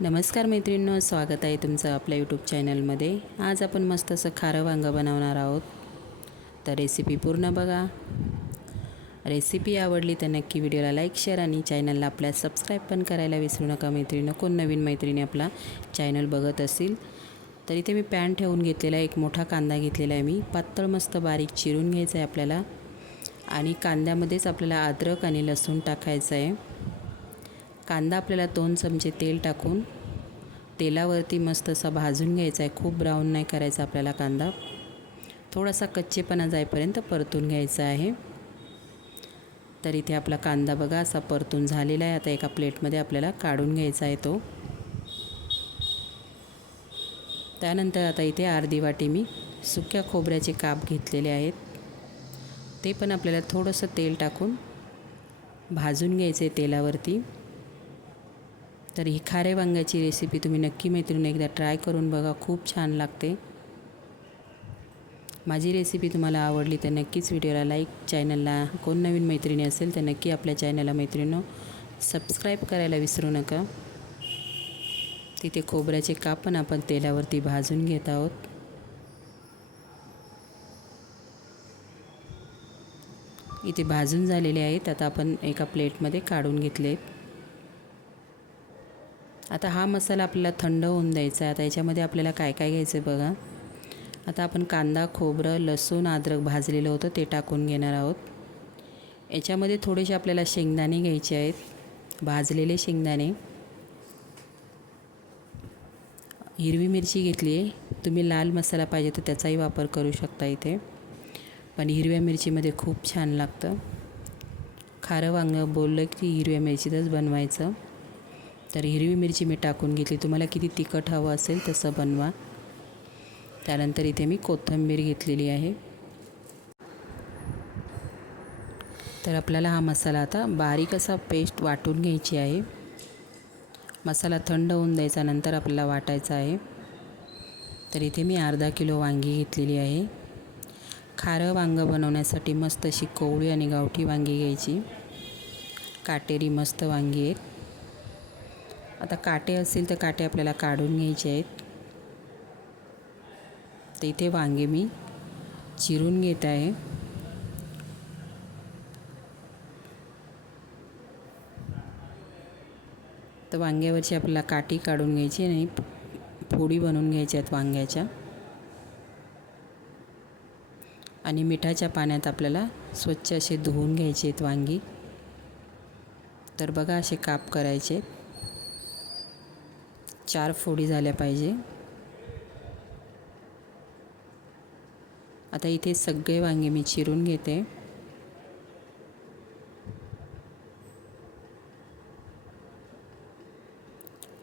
नमस्कार मैत्रिणींनो स्वागत आहे तुमचं आपल्या यूट्यूब चॅनलमध्ये आज आपण मस्त असं खारं वांगं बनवणार आहोत. तर रेसिपी पूर्ण बघा. रेसिपी आवडली तर नक्की व्हिडिओला लाईक शेअर आणि चॅनलला आपल्या सबस्क्राईब पण करायला विसरू नका मैत्रिणीनं. कोण नवीन मैत्रिणी आपला चॅनल बघत असेल तर इथे मी पॅन ठेवून घेतलेला आहे. एक मोठा कांदा घेतलेला आहे मी. पातळ मस्त बारीक चिरून घ्यायचं आहे आपल्याला. आणि कांद्यामध्येच आपल्याला अद्रक आणि लसूण टाकायचं आहे. कांदा आपल्याला दोन चमचे तेल टाकून तेलावरती मस्त असा भाजून घ्यायचा आहे. खूप ब्राऊन नाही करायचा आपल्याला कांदा. थोडासा कच्चेपणा जाईपर्यंत परतून घ्यायचा आहे. तर इथे आपला कांदा बघा असा परतून झालेला आहे. आता एका प्लेटमध्ये आपल्याला काढून घ्यायचा आहे तो. त्यानंतर आता इथे अर्धी वाटी मी सुक्या खोबऱ्याचे काप घेतलेले आहेत. ते पण आपल्याला थोडंसं तेल टाकून भाजून घ्यायचे तेलावरती. तर ही खारे वांग्याची रेसिपी तुम्ही नक्की मैत्रिणी एकदा ट्राय करून बघा खूप छान लागते. माझी रेसिपी तुम्हाला आवडली तर नक्कीच व्हिडिओला लाईक चॅनलला कोण नवीन मैत्रिणी असेल तर नक्की आपल्या चॅनलला मैत्रिणीनं सबस्क्राईब करायला विसरू नका. तिथे खोबऱ्याचे कापण आपण तेलावरती भाजून घेत आहोत. इथे भाजून झालेले आहेत आता आपण एका प्लेटमध्ये काढून घेतले आता हा मसाला आपल्याला थंड होऊन द्यायचा आहे. आता याच्यामध्ये आपल्याला काय काय घ्यायचं आहे बघा. आता आपण कांदा खोबरं लसूण अद्रक भाजलेलं होतं ते टाकून घेणार आहोत. याच्यामध्ये थोडेसे आपल्याला शेंगदाणे घ्यायचे आहेत. भाजलेले शेंगदाणे. हिरवी मिरची घेतली आहे. तुम्ही लाल मसाला पाहिजे तर त्याचाही वापर करू शकता इथे. पण हिरव्या मिरचीमध्ये खूप छान लागतं. खारं वांगं बोललं की हिरव्या मिरचीतच बनवायचं. तर हिरवी मिरची मी टाकून घेतली. तुम्हाला किती तिखट हवं असेल तसं बनवा. त्यानंतर इथे मी कोथिंबीर घेतलेली आहे. तर आपल्याला हा मसाला आता बारीक असा पेस्ट वाटून घ्यायची आहे. मसाला थंड होऊन द्यायचा नंतर आपल्याला वाटायचा आहे. तर इथे मी अर्धा किलो वांगी घेतलेली आहे. खारं वांगं बनवण्यासाठी मस्त अशी कोवळी आणि गावठी वांगी घ्यायची. काटेरी मस्त वांगी आहेत. आता काटे असतील तर काटे आपल्याला काढून घ्यायचे आहेत. तर इथे वांगे मी चिरून घेत आहे. तर वांग्यावरची आपल्याला काठी काढून घ्यायची आणि फोडी बनवून घ्यायच्या आहेत वांग्याच्या. आणि मिठाच्या पाण्यात आपल्याला स्वच्छ असे धुवून घ्यायचे आहेत वांगी. तर बघा असे काप करायचे आहेत. चार फोडी झाल्या पाहिजे. आता इथे सगळे वांगे मी चिरून घेते.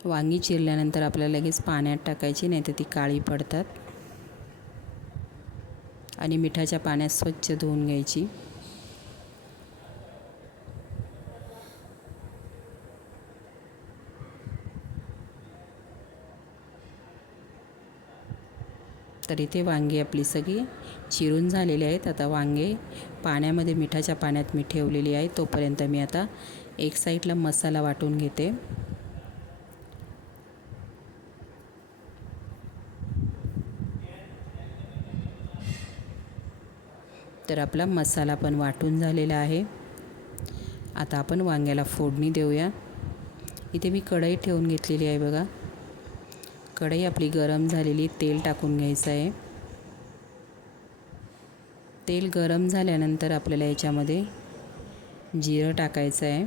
वांगी चिरल्यानंतर आपल्याला लगेच पाण्यात टाकायची नाही तर ती काळी पडतात. आणि मिठाच्या पाण्यात स्वच्छ धुवून घ्यायची. तर इथे वांगी आपली सगळी चिरून झालेली आहेत. आता वांगे पाण्यामध्ये मिठाच्या पाण्यात मी ठेवलेली आहे. तोपर्यंत मी आता एक साईडला मसाला वाटून घेते. तर आपला मसाला पण वाटून झालेला आहे. आता आपण वांग्याला फोडणी देऊया. इथे मी कढई ठेवून घेतलेली आहे बघा. कढई आपली गरम झालेली तेल टाकून घ्यायचं आहे. तेल गरम झाल्यानंतर आपल्याला याच्यामध्ये जिरं टाकायचं आहे.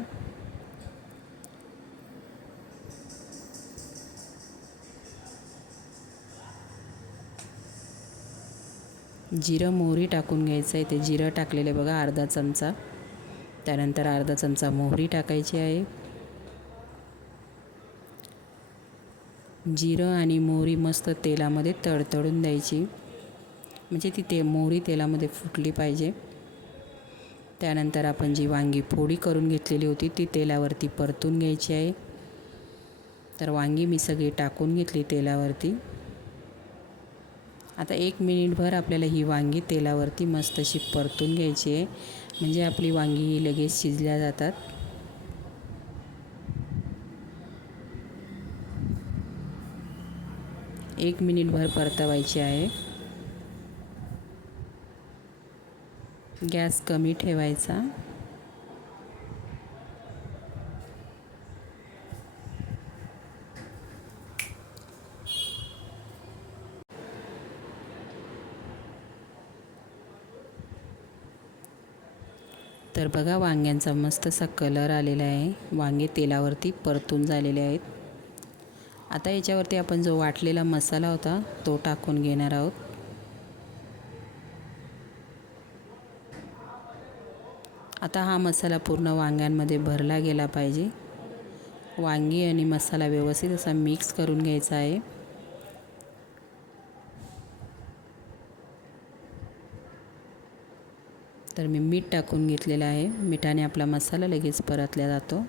जिरं मोहरी टाकून घ्यायचं आहे. ते जिरं टाकलेले बघा अर्धा चमचा. त्यानंतर अर्धा चमचा मोहरी टाकायची आहे. जिरं आणि मोहरी मस्त तेलामध्ये तडतडून द्यायची. म्हणजे ती ते मोहरी तेलामध्ये फुटली पाहिजे. त्यानंतर आपण जी वांगी फोडी करून घेतलेली होती ती तेलावरती परतून घ्यायची आहे. तर वांगी मी सगळी टाकून घेतली तेलावरती. आता एक मिनिटभर आपल्याला ही वांगी तेलावरती मस्त अशी परतून घ्यायची आहे. म्हणजे आपली वांगी लगेच शिजल्या जातात. एक मिनिटभर परतवायची आहे. गॅस कमी ठेवायचा. तर बघा वांग्यांचा मस्त असा कलर आलेला आहे. वांगे तेलावरती परतून झालेले आहेत. आता याच्यावरती आपण जो वाटलेला मसाला होता तो टाकून घेणार आहोत. आता हा मसाला पूर्ण वांग्यांमध्ये भरला गेला पाहिजे. वांगी आणि मसाला व्यवस्थित असा मिक्स करून घ्यायचा आहे. तर मी मीठ टाकून घेतलेलं आहे. मिठाने आपला मसाला लगेच परतला जातो.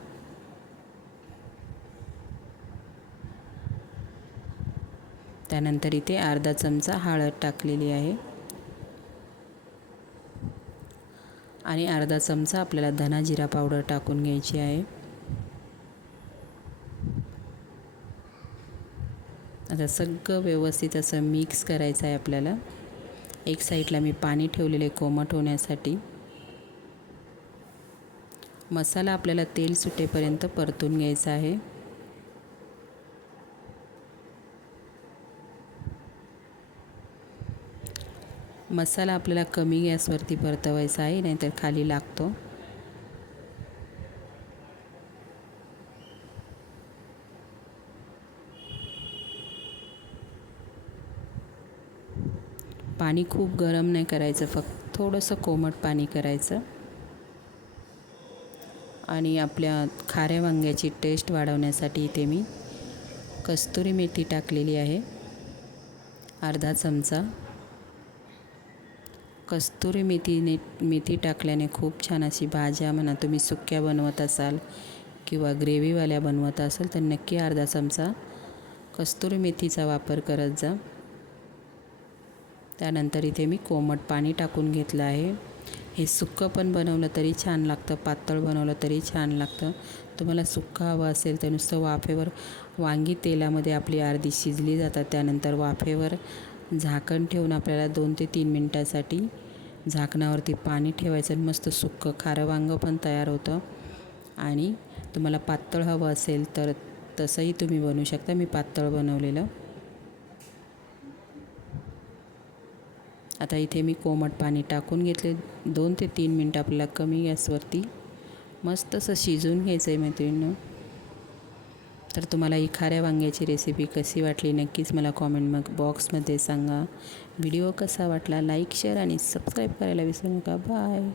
त्यानंतर इथे अर्धा चमचा हळद टाकलेली आहे. आणि अर्धा चमचा आपल्याला धना जिरा पावडर टाकून घ्यायची आहे. आता सगळं व्यवस्थित असं मिक्स करायचं आहे आपल्याला. एक साईडला मी पाणी ठेवलेले कोमट होण्यासाठी. मसाला आपल्याला तेल सुटेपर्यंत परतून घ्यायचा आहे. मसाला आपल्याला कमी गॅसवरती परतवायचा आहे नाहीतर खाली लागतो. पाणी खूप गरम नाही करायचं फक्त थोडंसं कोमट पाणी करायचं. आणि आपल्या खाऱ्या वांग्याची टेस्ट वाढवण्यासाठी इथे मी कस्तुरी मेथी टाकलेली आहे. अर्धा चमचा. कस्तुरी मेथीने मेथी टाकल्याने खूप छान अशी भाज्या म्हणा तुम्ही सुक्या बनवत असाल किंवा ग्रेव्हीवाल्या बनवत असाल तर नक्की अर्धा चमचा कस्तुरी मेथीचा वापर करत जा. त्यानंतर इथे मी कोमट पाणी टाकून घेतलं आहे. हे सुक्कं पण बनवलं तरी छान लागतं पातळ बनवलं तरी छान लागतं. तुम्हाला सुक्का हवं असेल तर नुसतं वाफेवर वांगी तेलामध्ये आपली अर्धी शिजली जातात त्यानंतर वाफेवर झाकण ठेवून आपल्याला दोन ते तीन मिनटासाठी झाकणावरती पाणी ठेवायचं आणि मस्त सुक्कं खारं वांगं पण तयार होतं. आणि तुम्हाला पातळ हवं असेल तर तसंही तुम्ही बनवू शकता. मी पातळ बनवलेलं. आता इथे मी कोमट पाणी टाकून घेतले. दोन ते तीन मिनटं आपल्याला कमी गॅसवरती मस्त असं शिजून घ्यायचं आहे मैत्रिणीनं. तर तुम्हाला ही खाऱ्या वांग्याची रेसिपी कशी वाटली नक्कीच मला कॉमेंट मग बॉक्समध्ये सांगा. व्हिडिओ कसा वाटला लाईक शेअर आणि सबस्क्राईब करायला विसरू नका. बाय